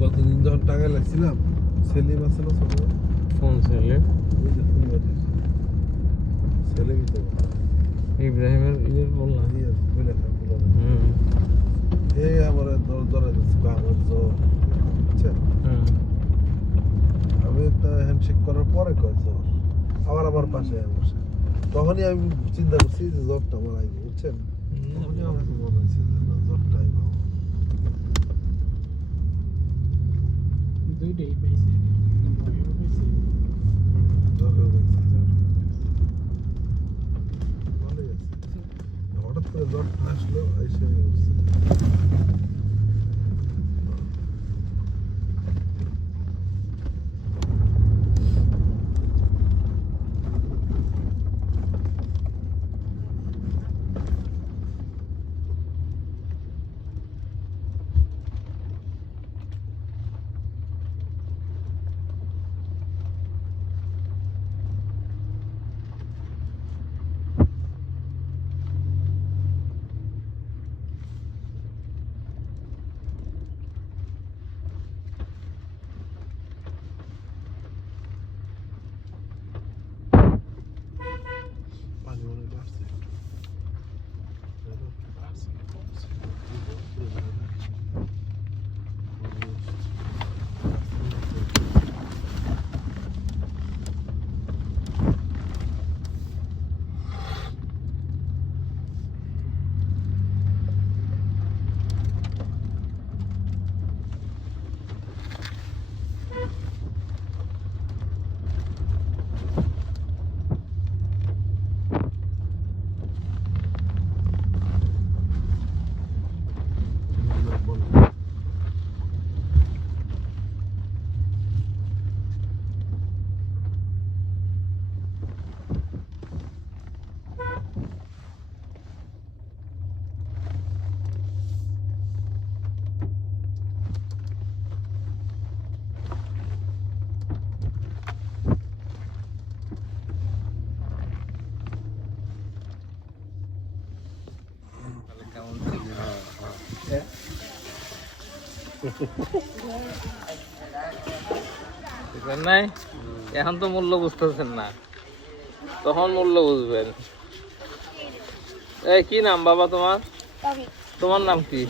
কতদিন যখন টাকা লাগছিলাম সেলিম আছে না ছোট কোন ছেলে? ওই যে ফুলবাড়ির সেলিমই তো ইব্রাহিমের ইয়ের বললাম। বুঝলে এই আমার ধরে দিচ্ছে আমার জ্বর বুঝছেন আমি তো হ্যান্ডশেক করার পরে কয় জ্বর আবার আমার পাশে বসে তখনই আমি চিন্তা করছি যে জ্বরটা আমার আইব বুঝছেন তখনই আমার মনে হয়েছে যে না, জ্বরটা আইব দুইটাই পাইছে ভয়ও পাইছে জ্বর হয়ে গেছে ভালোই আছে হঠাৎ করে জ্বরটা আসলো এসে উঠছে পানি মনে বাড়ছে বুঝলেন নাই? এখন তো মূল্য বুঝতেছেন না, তখন মূল্য বুঝবেন। এই কি নাম বাবা তোমার? তোমার নাম কি?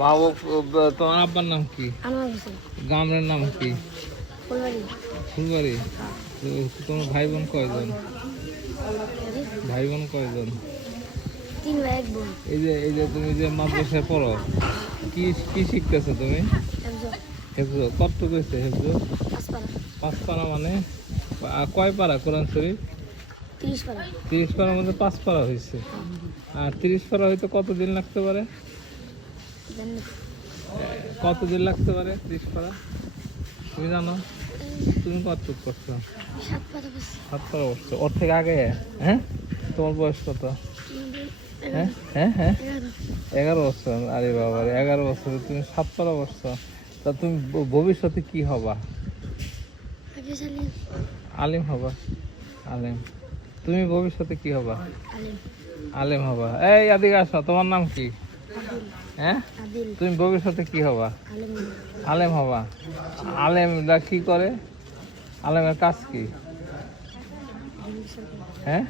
মাহবুব। তোমার আব্বার নাম কি? গ্রামের নাম কি? ফুলবাড়ি। তোমার ভাই বোন কয়জন? ভাই বোন কয়জন? এই যে তুমি যে মাদ্রাসায় পড়ো, কি কি শিখতেছো তুমি? হেফজ। কতটুকু হয়েছে হেফজ? 5 পারা। মানে কয় পারা কোরআন শরীফ? 30 পারার মধ্যে 5 পারা হয়েছে। আর 30 পারা হইতে কতদিন লাগতে পারে? কতদিন লাগতে পারে 30 পারা? তুমি জানো? তুমি কতটুকু করছো? 7 পারা করছো। ওর থেকে আগে? হ্যাঁ, তোমার বয়স কত? হ্যাঁ হ্যাঁ হ্যাঁ 11 বছর। আরে বাবা, 11 বছরে তুমি 7 পারা করছো। তা তুমি ভবিষ্যতে কি হবা? আলিম হবা। আলিম। তুমি ভবিষ্যতে কি হবা? আলিম হবা। এই এদিকে আসো, তোমার নাম কি? হ্যাঁ, তুমি ভবিষ্যতে কি হবা? আলেম হবা। আলেমরা কি করে? আলেমের কাজ কি? হ্যাঁ,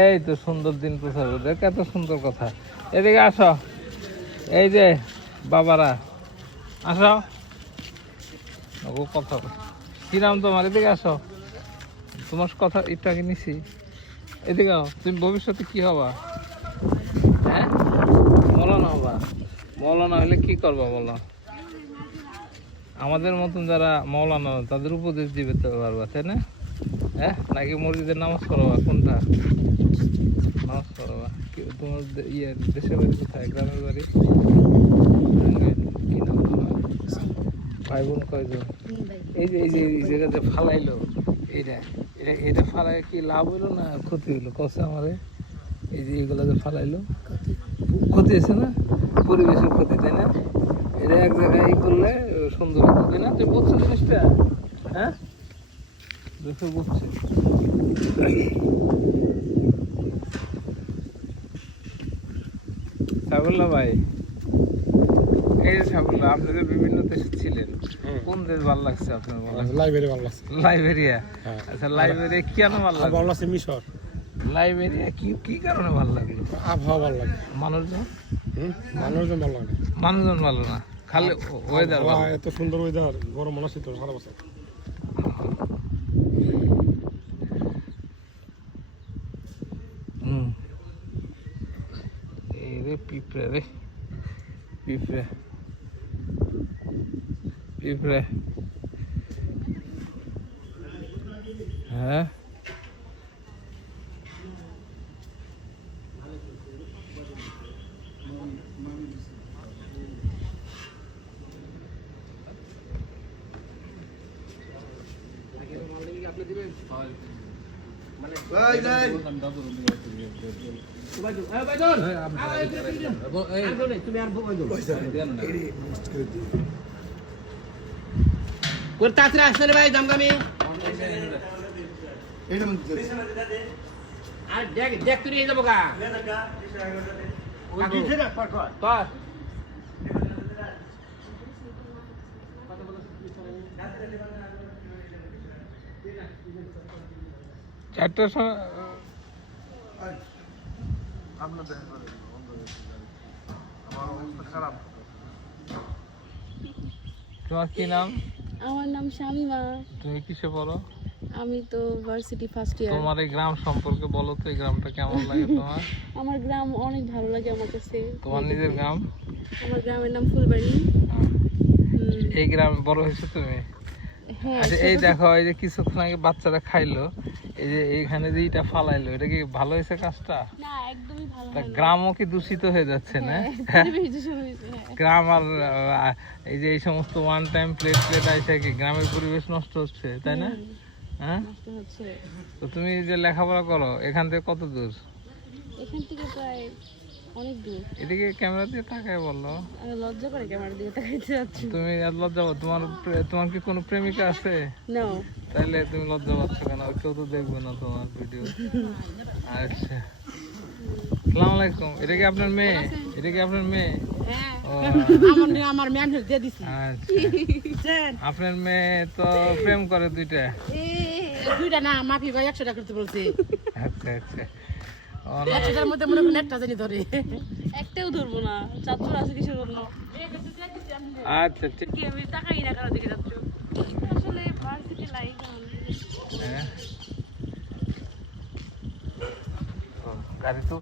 এই তো সুন্দর দিন প্রচার করে। এত সুন্দর কথা। এদিকে আসো, এই যে বাবারা আসো, কথা কি নাম তোমার? এদিকে আসো, তোমার কথা একটু আগে নিছি। এদিকে তুমি ভবিষ্যতে কি হবা? হ্যাঁ, মৌলানা হবা। মৌলানা হলে কি করবা বলো? আমাদের মতন যারা মৌলানা তাদের উপদেশ দিবে তো পারবা, তাই না? হ্যাঁ, নাকি মসজিদের নামাজ পড়বা? কোনটা নামাজ পড়বা? তোমার ইয়ে দেশের বাড়ি কোথায়? গ্রামের বাড়ি? কি নাম তোমার? ভাই বোন কয়জন? এই যে এই জায়গাতে ফালাইলো, এটা ফালাই কি লাভ হইলো না ক্ষতি হইলো? কষে আমারে এই যে এগুলো যে ফালাইলো, ক্ষতি হয়েছে না? পরিবেশের ক্ষতি, তাই না? এটা এক জায়গায় করলে সুন্দর হতো, তাই না? তুই বুঝছো জিনিসটা? হ্যাঁ, বুঝছি। সাইফুল্লাহ ভাই, এই যে সাবুল্লাহ, আপনি যে বিভিন্ন দেশে ছিলেন, কোন দেশ ভালো লাগছে আপনার? লাইব্রেরি ভালো লাগছে। লাইবেরিয়া। হ্যাঁ। আচ্ছা, লাইবেরিয়া কেন ভালো আর লাগলো? ভালো লাগছে মিশর। লাইবেরিয়া কি কি কারণে ভালো লাগলো? আবহাওয়া ভালো লাগে। মানুষজন? মানুষজন ভালো লাগে। মানুষজন ভালো না, খালি ওয়েদার ভালো। আবহাওয়া এত সুন্দর ওয়েদার, গরম মনে শীত সারা বছর। হুম। এই রে পিঁপড়ে রে, পিঁপড়ে পিঁপড়ে। হ্যাঁ, ভাই যাই তাড়াতাড়ি আসছে রে ভাই দামগামি। এইটা মন আর দেখ দেখ তুই নিয়ে যাবো গা তোর চারটার সময় আপনাদের আমার অবস্থা খারাপ। তোমার কি নাম? আমার নাম শামিমা। তুমি কিসে পড়ো? আমি তো ভার্সিটি ফার্স্ট ইয়ার। তোমার এই গ্রাম সম্পর্কে বলো তো, এই গ্রামটা কেমন লাগে তোমার? আমার গ্রাম অনেক ভালো লাগে আমার কাছে। তোমার নিজের গ্রাম? আমার গ্রামের নাম ফুলবাড়ি। এই গ্রামে বড় হয়েছো তুমি? হ্যাঁ। আচ্ছা, এই দেখো, এই যে কিছুক্ষণ আগে বাচ্চারা খাইলো, এই যে এইখানে যে এটা ফালাইলো, এটা কি ভালো হয়েছে কাজটা? না, একদমই ভালো তা হয় না। গ্রামও কি দূষিত হয়ে যাচ্ছে না? পরিবেশ দূষণ হয়েছে, হ্যাঁ। গ্রাম আর এই যে এই সমস্ত ওয়ান টাইম প্লেট আইসা কি গ্রামের পরিবেশ নষ্ট হচ্ছে, তাই না? হ্যাঁ, নষ্ট হচ্ছে। তো তুমি যে লেখাপড়া করো, এখান থেকে কত দূর? এখান থেকে প্রায় অনেক দূর। এদিকে ক্যামেরা দিয়ে তাকায় বললো। আমি লজ্জা করে ক্যামেরার দিকে তাকাইতে যাচ্ছি। তুমি এত লজ্জা পাও? তোমার কি কোনো প্রেমিকা আছে? না। তাইলে তুমি লজ্জা পাচ্ছ কেন? আর কেউ তো দেখবে না তোমার ভিডিও। আচ্ছা, আসসালামু আলাইকুম। এটা কি আপনার মেয়ে? এটা কি আপনার মেয়ে? হ্যাঁ। ও, আমার ম্যান দিয়ে দিছি আচ্ছা। আপনার মেয়ে তো প্রেম করে দুইটা। দুইটা না মাফি ভাই 100 টাকা করতে বলছি। আচ্ছা আচ্ছা। ও না, 100 টাকার মধ্যে মনে হয় একটা জানি ধরে। একটাও ধরবো না, চাচ্ছু আছে কিসের জন্য? আচ্ছা ঠিক। কি আমি তাকাই না কারো দিকে যাচ্ছ? আসলে ভার্সিটি লাইফ হ্যাঁ, ও, গাড়ি তো